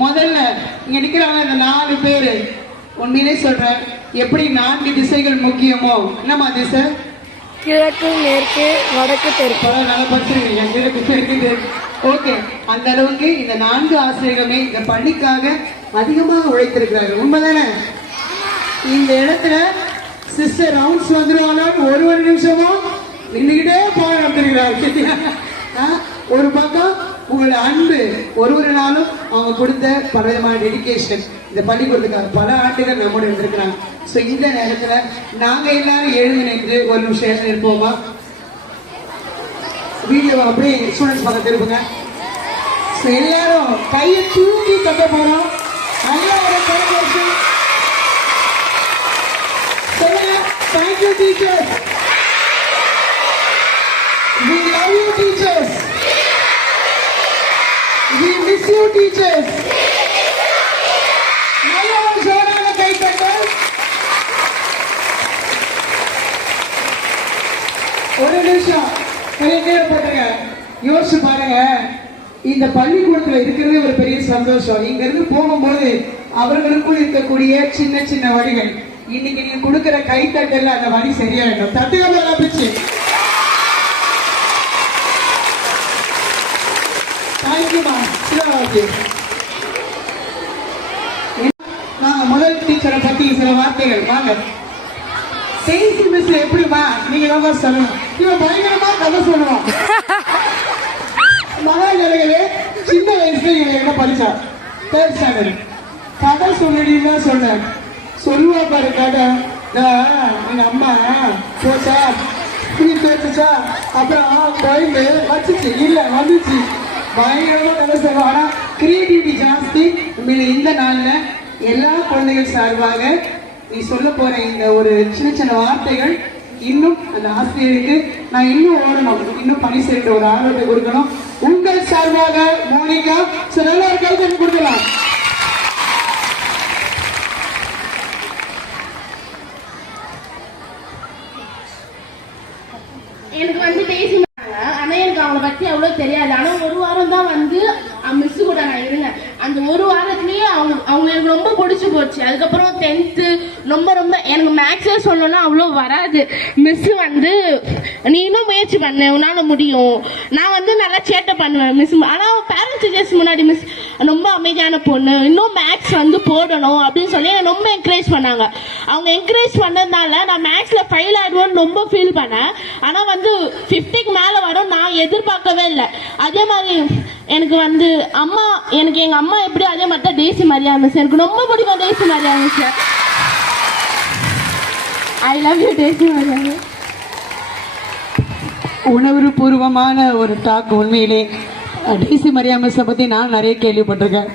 முதல்ல இங்க நிக்கிறாங்க இந்த நாலு பேரு. உண்மையிலே சொல்றேன். எப்படி நான்கு திசைகள் முக்கியமோ? என்னம்மா திசை? கிழக்கு மேற்கு வடக்கு தெற்கு. நல்லா படிச்சிருக்கீங்க. எனக்கு தெரியுது ஓகே. அந்த அளவுக்கு இந்த நான்கு ஆசிரியர்களுமே இந்த பள்ளிக்காக அதிகமாக உழைத்திருக்கிறார்கள். உண்மைதானே? இந்த இடத்துல சிஸ்டர் ரவுண்ட்ஸ் வந்துருவாங்க ஒரு ஒரு நிமிஷமும் நின்றுகிட்டே நடத்திருக்கிறார் ஒரு பக்கம் உங்களுடைய அன்பு ஒரு ஒரு நாளும் அவங்க கொடுத்த பல விதமான இந்த பள்ளிக்கூடத்துக்காக பல ஆண்டுகள் நம்மோடு இருந்திருக்கிறாங்க. ஸோ இந்த நேரத்தில் நாங்கள் எல்லாரும் எழுந்து நின்று ஒரு நிமிஷம் எழுந்து இருப்போமா வீடியோ அப்படியே ஸ்டூடெண்ட்ஸ் பக்கம் திருப்புங்க ஸோ எல்லாரும் கையை தூக்கி கட்ட போகிறோம் நல்ல ஒரு celebration. சொல்லுங்க. Thank you teacher We you teachers. ஒரு ஜோரான கை ஒரு நிமிஷம். கையை கீழே யோசிச்சு பாருங்க. இந்த பள்ளிக்கூடத்துல இருக்கிறதே ஒரு பெரிய சந்தோஷம். இங்க இருந்து போகும்போது அவர்களுக்குள் இருக்கக்கூடிய சின்ன சின்ன வழிகள். இன்னைக்கு நீங்க கொடுக்கிற கைத்தட்டல அந்த வழி சரியாயிடும். தட்டுகள் பிச்சு. தேங்க்யூமா சிவராஜி நாங்க முதல் டீச்சரை பத்தி சில வார்த்தைகள். வாங்க. செய்தி மிஸ் எப்படிமா நீங்க தான் சொல்லணும். இவன் பயங்கரமா கதை சொல்லுவான். மகாஜனங்களே சின்ன வயசுல இவன் என்ன படிச்சா தேர்ட் ஸ்டாண்டர்ட் கதை சொல்லிடின்னு தான் சொன்னேன் சொல்லுவா பாரு கதை. நான் எங்க அம்மா போச்சா? துணி தோச்சுச்சா அப்புறம் கோயம்பு வச்சுச்சு. இல்ல வந்துச்சு. பயங்கரமா கதை சொல்லுவான் ஆனா கிரியேட்டிவிட்டி ஜாஸ்தி. உண்மையில இந்த நாள்ல எல்லா குழந்தைகள் சார்பாக நீ சொல்ல போற இந்த ஒரு சின்ன சின்ன வார்த்தைகள் இன்னும் அந்த ஆசிரியருக்கு நான் இன்னும் ஓடணும். இன்னும் பணி செய்கிற ஒரு ஆர்வத்தை கொடுக்கணும். உங்கள் சார்பாக மோனிகா சில எல்லாரும் கைத்தறி கொடுக்கலாம். எனக்கு வந்து பேசி ஆனா எனக்கு அவங்கள பத்தி அவ்வளவு தெரியாது. ஆனா ஒரு வாரம் தான் வந்து மிஸ் கூட நான் இருந்தேன் அந்த ஒரு வாரத்திலேயே அவங்க அவங்க எனக்கு ரொம்ப பிடிச்சி போச்சு. அதுக்கப்புறம் டென்த்து ரொம்ப ரொம்ப எனக்கு மேக்ஸே சொல்லணும்னா அவ்வளோ வராது. மிஸ் வந்து நீ இன்னும் முயற்சி பண்ணு உன்னால முடியும். நான் வந்து நல்லா சேட்டை பண்ணுவேன் மிஸ் ஆனால் பேரண்ட்ஸ் டீச்சர்ஸ் முன்னாடி மிஸ் ரொம்ப அமைதியான பொண்ணு. இன்னும் மேக்ஸ் வந்து போடணும் அப்படின்னு சொல்லி என்னை ரொம்ப என்கரேஜ் பண்ணாங்க. அவங்க என்கரேஜ் பண்ணதுனால நான் மேக்ஸில் ஃபெயில் ஆகிடுவோன்னு ரொம்ப ஃபீல் பண்ணேன். ஆனால் வந்து ஃபிஃப்டிக்கு மேலே வரும் நான் எதிர்பார்க்கவே இல்லை. அதே மாதிரி எனக்கு வந்து அம்மா எனக்கு எங்கள் அம்மா எப்படி அதே மாதிரி தான் டேசி மரியா இருந்துச்சு. எனக்கு ரொம்ப பிடிக்கும் டேசி மாதிரியா இருந்துச்சு. ஐ லவ் யூ டேசி மாதிரியா உணர்வு பூர்வமான ஒரு டாக் உண்மையிலே. டிசி மரியாமஸை பற்றி நான் நிறைய கேள்விப்பட்டிருக்கேன்.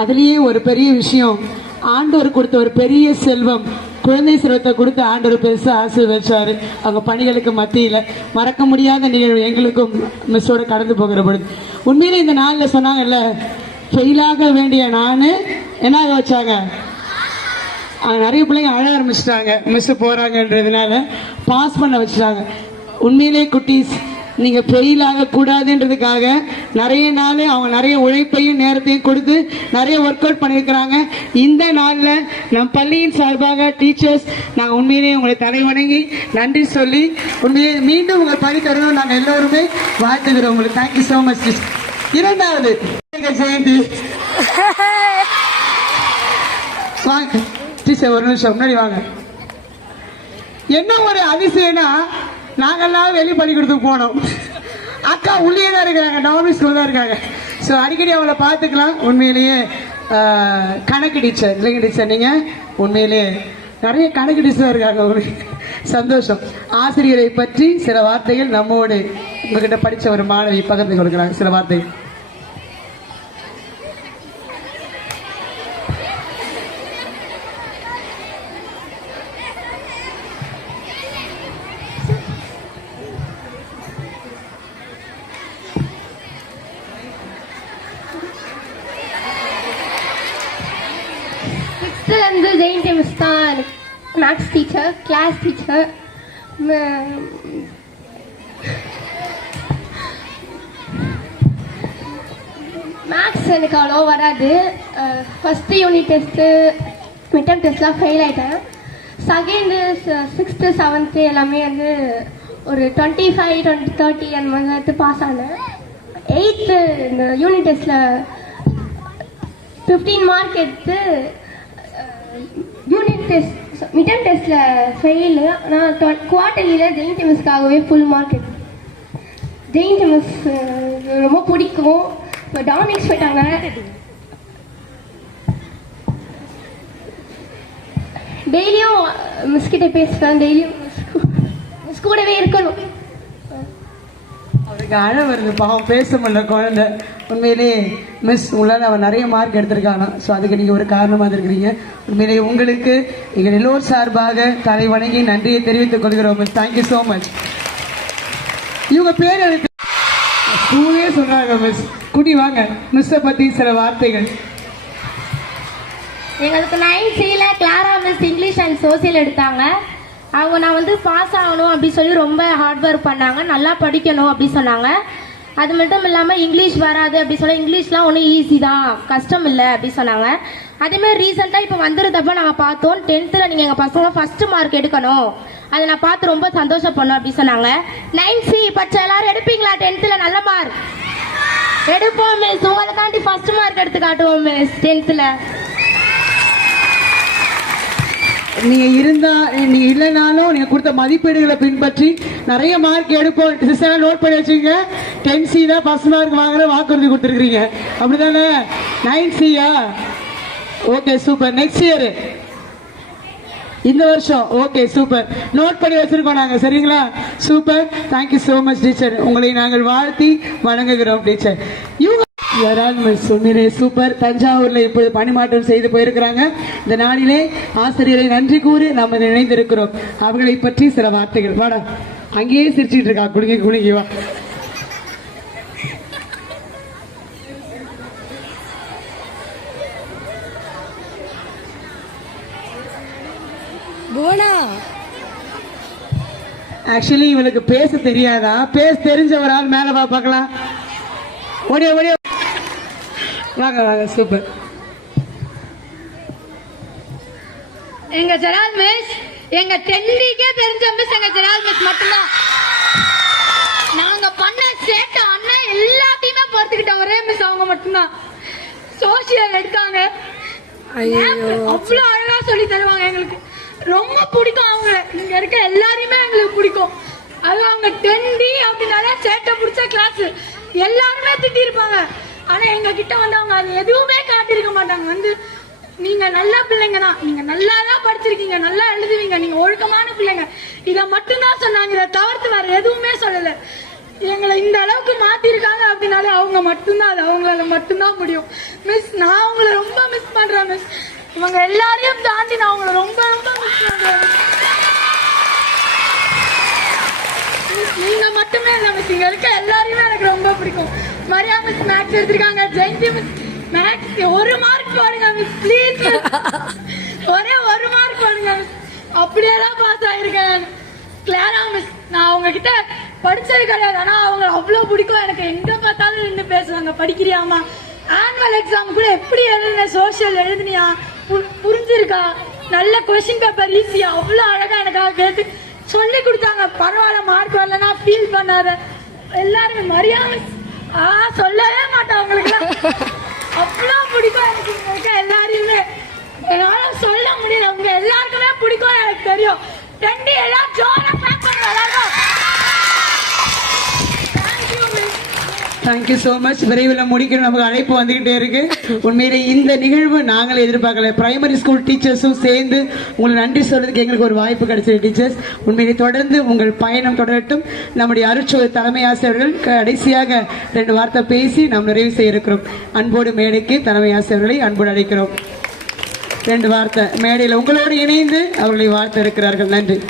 அதுலேயே ஒரு பெரிய விஷயம் ஆண்டவர் கொடுத்த ஒரு பெரிய செல்வம் குழந்தை செல்வத்தை கொடுத்து ஆண்டவர் பெருசாக ஆசீர்வதிச்சாரு அவங்க பணிகளுக்கு மத்தியில் மறக்க முடியாத நிகழ்வு எங்களுக்கும் மிஸ்ஸோட கடந்து போகிற பொழுது. உண்மையிலே இந்த நாளில் சொன்னாங்கல்ல ஃபெயிலாக வேண்டிய நான் என்ன வச்சாங்க? நிறைய பிள்ளைங்க அழ ஆரம்பிச்சிட்டாங்க. மிஸ் போகிறாங்கன்றதுனால பாஸ் பண்ண வச்சுட்டாங்க. உண்மையிலே குட்டீஸ் நீங்க ஃபெயில் ஆகக்கூடாதுன்றதுக்காக நிறைய நாள் அவங்க நிறைய உழைப்பையும் நேரத்தையும் கொடுத்து நிறைய ஒர்க் அவுட் பண்ணியிருக்கிறாங்க. இந்த நாளில் நம் பள்ளியின் சார்பாக டீச்சர்ஸ் நாங்கள் உண்மையிலேயே உங்களை தலை வணங்கி நன்றி சொல்லி உண்மையை மீண்டும் உங்கள் பணி தருவோம். நாங்கள் எல்லோருமே வாழ்த்துக்கிறோம் உங்களுக்கு தேங்க்யூ ஸோ மச் இரண்டாவது ஜெயந்தி வாங்க டீச்சர் ஒரு நிமிஷம் முன்னாடி வாங்க. என்ன ஒரு அதிசயம்னா நாங்கெல்லாம் வெளி பள்ளிக்கூடத்துக்கு போனோம். அக்கா உள்ளே தான் இருக்கிறாங்க நார்மல் ஸ்கூல் தான் இருக்காங்க. ஸோ அடிக்கடி அவளை பார்த்துக்கலாம். உண்மையிலேயே கணக்கு டீச்சர் இல்லைங்க டீச்சர் நீங்கள் உண்மையிலேயே நிறைய கணக்கு டீச்சர் இருக்காங்க உங்களுக்கு சந்தோஷம். ஆசிரியரை பற்றி சில வார்த்தைகள் நம்மோடு உங்ககிட்ட படித்த ஒரு மாணவி பகிர்ந்து கொடுக்குறாங்க. சில வார்த்தைகள். இருந்து ஜெயந்தி மிஸ் தான் எனக்கு maths teacher class teacher maths எனக்கு அவ்வளோ வராது. ஃபஸ்ட்டு யூனிட் டெஸ்ட்டு மிட்டம் டெஸ்ட்லாம் ஃபெயில் ஆகிட்டேன் செகண்டு சிக்ஸ்த்து செவன்த்து எல்லாமே வந்து ஒரு டுவெண்ட்டி ஃபைவ் டுவெண்ட்டி தேர்ட்டி அந்த மாதிரி எடுத்து பாஸ் ஆனேன். எயித்து இந்த யூனிட் டெஸ்ட்டில் ஃபிஃப்டீன் மார்க் எடுத்து யூனிட் டெஸ்ட் மிட்டம் டெஸ்ட்டில் ஃபெயிலு ஆனால் குவார்டர்லியில் ஜெயின் மிஸ்க்காகவே ஃபுல் மார்க் ஜெயின் ஜெயின்ட் மிஸ் ரொம்ப பிடிக்கும். இப்போ டாமிக்ஸ் போயிட்டாங்க டெய்லியும் மிஸ்கிட்ட பேசுவேன் டெய்லியும் மிஸ் கூடவே இருக்கணும். எனக்கு அழ வருது. பாவம் பேச முடியல குழந்தை. உண்மையிலேயே மிஸ் உங்களால் அவன் நிறைய மார்க் எடுத்திருக்கானா ஸோ அதுக்கு நீங்கள் ஒரு காரணமாக இருக்கிறீங்க. உண்மையிலேயே உங்களுக்கு எங்கள் எல்லோர் சார்பாக தலை வணங்கி நன்றியை தெரிவித்துக் கொள்கிறோம் மிஸ் தேங்க்யூ ஸோ மச் இவங்க பேர் எனக்கு ஸ்கூலே சொன்னாங்க மிஸ் குடி வாங்க. மிஸ்ஸை பற்றி சில வார்த்தைகள். எங்களுக்கு நைன் சியில் Clara miss English and social எடுத்தாங்க. அவங்க நான் வந்து பாஸ் ஆகணும் அப்படின்னு சொல்லி ரொம்ப ஹார்ட் ஒர்க் பண்ணாங்க. நல்லா படிக்கணும் அப்படி சொன்னாங்க. அது மட்டும் இல்லாமல் இங்கிலீஷ் வராது அப்படி சொல்ல இங்கிலீஷ்லாம் ஒன்றும் ஈஸி தான். கஷ்டம் இல்லை அப்படி சொன்னாங்க. அதேமாதிரி ரீசெண்டாக இப்போ வந்துருந்தப்ப நாங்கள் பார்த்தோம். டென்த்தில் நீங்கள் எங்கள் பசங்க ஃபஸ்ட்டு மார்க் எடுக்கணும். அதை நான் பார்த்து ரொம்ப சந்தோஷப்படணும் அப்படி சொன்னாங்க. நைன் சி பச்சை எல்லாரும் எடுப்பீங்களா டென்த்தில் நல்ல மார்க் எடுப்போம் மிஸ் உங்களுக்காண்டி ஃபஸ்ட் மார்க் எடுத்து காட்டுவோம் மிஸ் டென்த்தில் நீங்க இருந்தா நீ இல்லைனாலும் நீங்க கொடுத்த மதிப்பீடுகளை பின்பற்றி நிறைய மார்க் எடுப்போம். சிஸ்டர் நோட் பண்ணி வச்சுங்க டென் சி தான் ஃபர்ஸ்ட் மார்க் வாங்குற வாக்குறுதி கொடுத்துருக்கீங்க அப்படிதானே? நைன் சியா ஓகே சூப்பர் நெக்ஸ்ட் இயர் இந்த வருஷம். ஓகே சூப்பர் நோட் பண்ணி வச்சிருக்கோம் நாங்கள் சரிங்களா? Super thank you so much teacher உங்களை நாங்கள் வாழ்த்தி வணங்குகிறோம் டீச்சர் இவங்க யாரால் சூப்பர். தஞ்சாவூர்ல இப்பொழுது பணிமாற்றம் செய்து போயிருக்கிறாங்க. இந்த நாளிலே ஆசிரியரை நன்றி கூறி நாம் இணைந்திருக்கிறோம் அவர்களை பற்றி சில வார்த்தைகள். வாடா. அங்கேயே சிரிச்சிட்டு இருக்கா? குளிங்க குளிங்க வா. ஆக்சுவலி இவனுக்கு பேச தெரியாதா? பேச தெரிஞ்ச ஒரு ஆள் மேல வா பார்க்கலாம். ஓடிய ஓடிய. வாங்க வாங்க சூப்பர். எங்க ஜெரால் மிஸ் எங்க டெல்லிக்கே தெரிஞ்ச மிஸ் எங்க ஜெரால் மிஸ் மட்டும்தான். நாங்க பண்ண சேட்டை அண்ணன் எல்லாத்தையுமே பொறுத்துக்கிட்ட ஒரே மிஸ் அவங்க மட்டும்தான். சோசியல் எடுத்தாங்க. அவ்வளவு அழகா சொல்லி தருவாங்க எங்களுக்கு. ரொம்ப பிடிக்கும் அவங்கள. இங்க இருக்க எல்லாரையுமே எங்களுக்கு பிடிக்கும். அது அவங்க டென்டி அப்படின்னாலே சேட்டை பிடிச்ச கிளாஸ் எல்லாருமே திட்டி இருப்பாங்க ஆனா எங்க கிட்ட வந்து அவங்க அது எதுவுமே காட்டியிருக்க மாட்டாங்க. வந்து நீங்க நல்ல பிள்ளைங்க தான் நீங்க நல்லா தான் படிச்சிருக்கீங்க. நல்லா எழுதுவீங்க. நீங்க ஒழுக்கமான பிள்ளைங்க. இத மட்டும்தான் சொன்னாங்க. இதை தவிர்த்து வேற எதுவுமே சொல்லல. எங்களை இந்த அளவுக்கு மாத்திருக்காங்க அப்படின்னாலே அவங்க மட்டும்தான். அது அவங்களால மட்டும்தான் முடியும். மிஸ் நான் அவங்கள ரொம்ப மிஸ் பண்றேன் மிஸ் இவங்க எல்லாரையும் தாண்டி நான் அவங்கள ரொம்ப ரொம்ப மிஸ் பண்றேன் மிஸ் நீங்க மட்டுமே இல்ல மிஸ் இங்க இருக்க எல்லாரையுமே எனக்கு பிடிக்கும். மரியா மிஸ் மேக்ஸ் எடுத்திருக்காங்க. ஜெயந்தி மிஸ் மேக்ஸ் ஒரு மார்க் போடுங்க மிஸ் ப்ளீஸ் ஒரே ஒரு மார்க் போடுங்க மிஸ் அப்படியே தான் பாஸ் ஆயிருக்கேன். கிளாரா மிஸ் நான் அவங்க கிட்ட படிச்சது கிடையாது. ஆனா அவங்க அவ்வளவு பிடிக்கும். எனக்கு எங்க பார்த்தாலும் நின்று பேசுவாங்க. படிக்கிறியாமா ஆனுவல் எக்ஸாம் கூட எப்படி எழுதுன? சோஷியல் எழுதுனியா? பு- புரிஞ்சிருக்கா? நல்ல கொஸ்டின் பேப்பர் ஈஸியா அவ்வளவு அழகா எனக்காக கேட்டு சொல்லி கொடுத்தாங்க. பரவாயில்ல மார்க் வரலன்னா ஃபீல் பண்ணாத. எல்லாருமே மரியாதை சொல்லவே மாட்டேன் உங்களுக்கு அவ்வளோ பிடிக்கும் எனக்கு இருக்க எல்லாரையுமே. என்னால சொல்ல முடியல. உங்க எல்லாருக்குமே பிடிக்கும் எனக்கு தெரியும். ரெண்டு எல்லாம் ஜோ பேக் பண்ணுங்க எல்லாரும் thank you miss thank you so much விரைவில் முடிக்கணும். நமக்கு அழைப்பு வந்துகிட்டே இருக்கு. உண்மையிலே இந்த நிகழ்வு நாங்கள் எதிர்பார்க்கல. பிரைமரி ஸ்கூல் டீச்சர்ஸும் சேர்ந்து உங்களை நன்றி சொல்றதுக்கு எங்களுக்கு ஒரு வாய்ப்பு கிடைச்சது டீச்சர்ஸ் உண்மையிலே தொடர்ந்து உங்கள் பயணம் தொடரட்டும். நம்முடைய அருட்சோத தலைமை ஆசிரியர்கள் கடைசியாக ரெண்டு வார்த்தை பேசி நாம் நிறைவு செய்ய இருக்கிறோம் அன்போடு மேடைக்கு தலைமை ஆசிரியர்களை அன்போடு அழைக்கிறோம். ரெண்டு வார்த்தை. மேடையில் உங்களோடு இணைந்து அவர்களை வாழ்த்த இருக்கிறார்கள். நன்றி.